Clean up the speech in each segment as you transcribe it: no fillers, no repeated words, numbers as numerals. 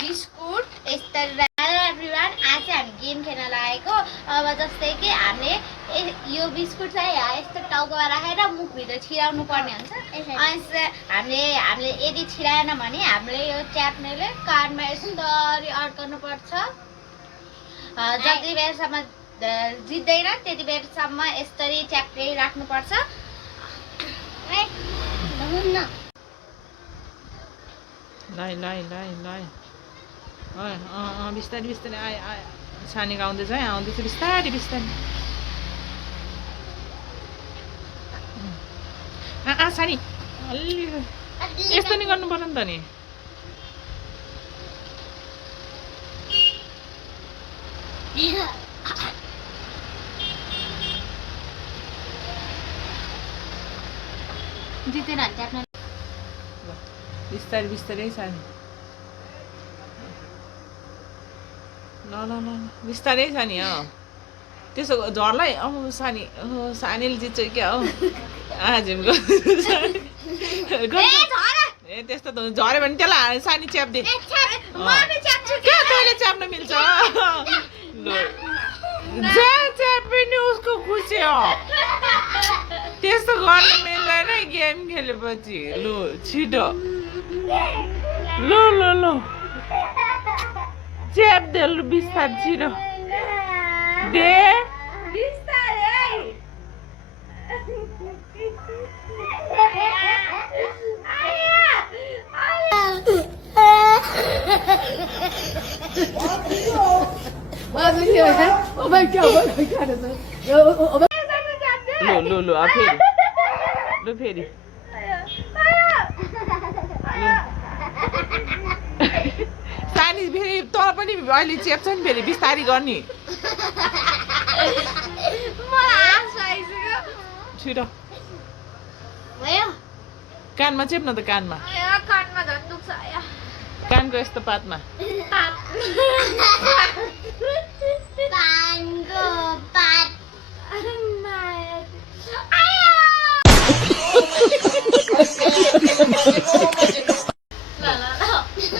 Biscuit यस्तै everyone आज हामी गेम खेल्न लागेको। अब जस्तै कि हामीले यो बिस्कुट चाहिँ यस्तो टाउकोमा राखेर मुखभित्र छिराउनु पर्ने हुन्छ। अनि हामीले यदि छिराएन भने हामीले यो च्याप्नेले कानमा यस्तरी अड्काउनु पर्छ। जति बेरसम्म जित्दैन त्यति बेरसम्म यस्तरी च्याप्दै राख्नुपर्छ। बिस्तारै बिस्तारै आयो सानीको आउँदैछ है, आउँदैछ बिस्तारै बिस्तारै। सानी अलि यस्तो नि गर्नु पर्यो नि त नि। जितेन भने च्याप्न बिस्तारै बिस्तारै सानी। ल ल ल बिस्तारै सानी। त्यसो झर्लाई सानी सानीले जित्छ क्या हो। झिम्को ए त्यस्तो त झऱ्यो भने त्यसलाई सानी च्याप्दे। क्या तैँले च्याप्न मिल्छ? च्यापे नि उसको खुसी हो। त्यस्तो गर्नु मिल्दैन गेम खेलेपछि। लु छिटो ल ल ल च्याप दे लु बिस्तारै छिटो दे। लु फेरि लु फेरि सानी फेरि तँ पनि अहिले चेप्छ नि फेरि बिस्तारी गर्ने। छिटो कानमा चेप्न त कानमा कानको यस्तो पातमा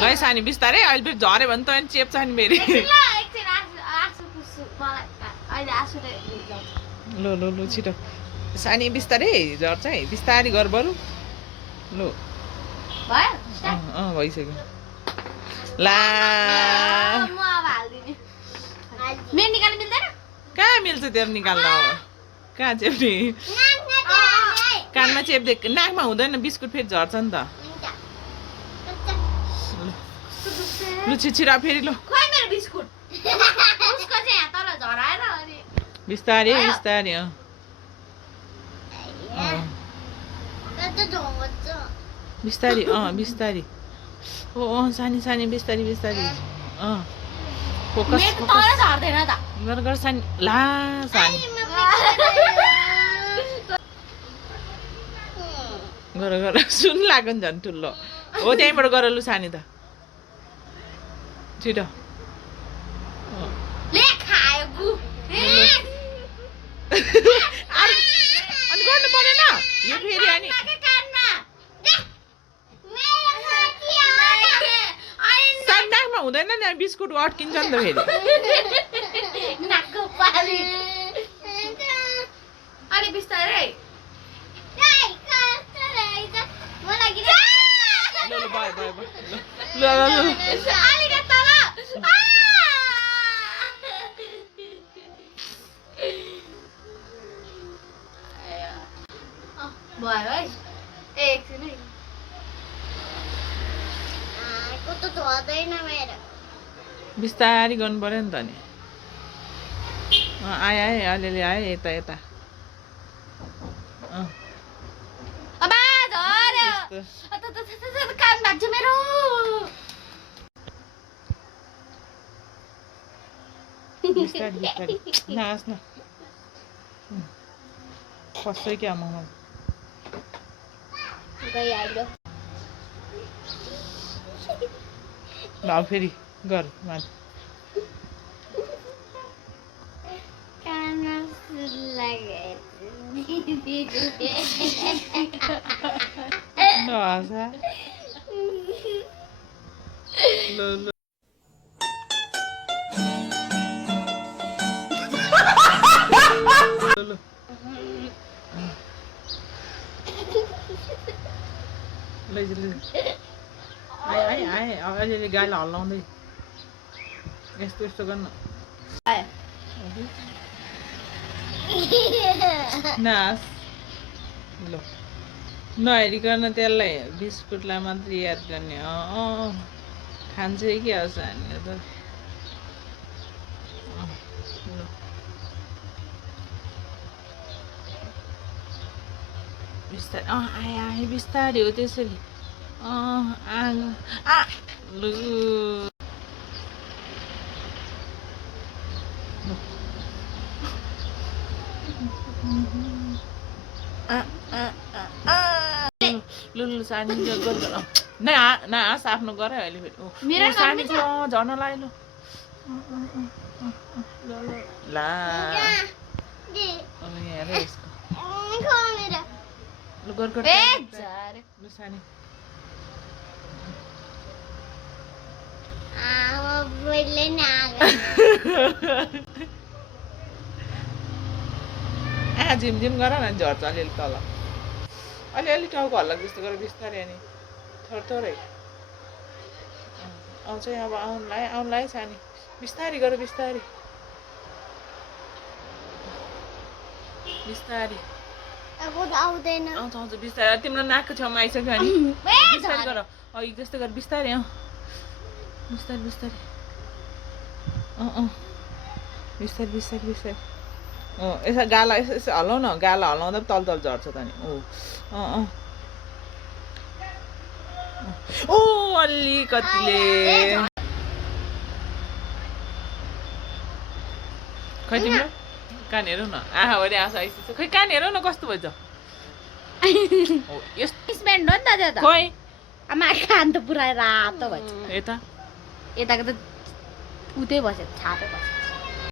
ल सानी बिस्तारै अहिले फेरि झऱ्यो भने त चेप्छ नि फेरि। ल ल लु छिटो सानी बिस्तारै झर्छ है बिस्तारै गर बरु। लु भइसक्यो। ला कहाँ मिल्छ त्यो निकाल्न? कहाँ चेप्ने? कानमा चेप्दे नाकमा हुँदैन बिस्कुट फेरि झर्छ नि त। लु छिरा फेरि ल बिस्तारै बिस्तारै बिस्तारै बिस्तारै सानी सानी बिस्तारै बिस्तारै फोकस गर गर सानी। ला सानी गर गर सुन लाग्यो नि झन् ठुलो हो त्यहीँबाट गर लु सानी त छिटो। अनि गर्नु परेन यो फेरि अनि नाकमा हुँदैन नि बिस्कुट अड्किन्छ नि त फेरि। बिस्तारै गर्नु पर्यो नि त नि। आयो है अलिअलि आयो यता यता। बिस्तारै बिस्तारै नाच न कसै क्या म ल फेरि गर माथि। ल ल ल आए अलिअलि गाईलाई हल्लाउँदै यस्तो यस्तो गर्न नास ल नहेरिकन त्यसलाई बिस्कुटलाई मात्रै याद गर्ने खान्छ कि आउँछ हामीले त ल बिस्तारै आए आए बिस्तारै हो त्यसरी लु लु सानी नहाँस आफ्नो गर अहिले फेरि सानी झर्न लाग्यो ला हेर यसको लु गर लु सानी झिमझिम गर न झर्छ अलिअलि तल अलिअलि टाउको हल्ला जस्तो गरेर बिस्तारै अनि थोरै आउँछ अब आउनुलाई सानी बिस्तारै गर बिस्तारै आउँदैन आउँछ बिस्तारै तिम्रो नाकको छेउमा आइसक्यो अनि बिस्तारै गर अघि जस्तो गर बिस्तारै बिस्तारै बिस्तारै बिस्तारै बिस्तारै यसो गाला यसो हल्लाउ न गाला हल्लाउँदा तल झर्छ त नि अलिकतिले खै तिम्रो कान हेरौ न आँखा भरि आँसु आइसक्छ खै कान हेरौ न कस्तो भएछ स्पेन्ड हो नि त त्यो त खोइ आमा कान त पुरा रातो भएछ यताको त उतै बस्यो छापै बस्यो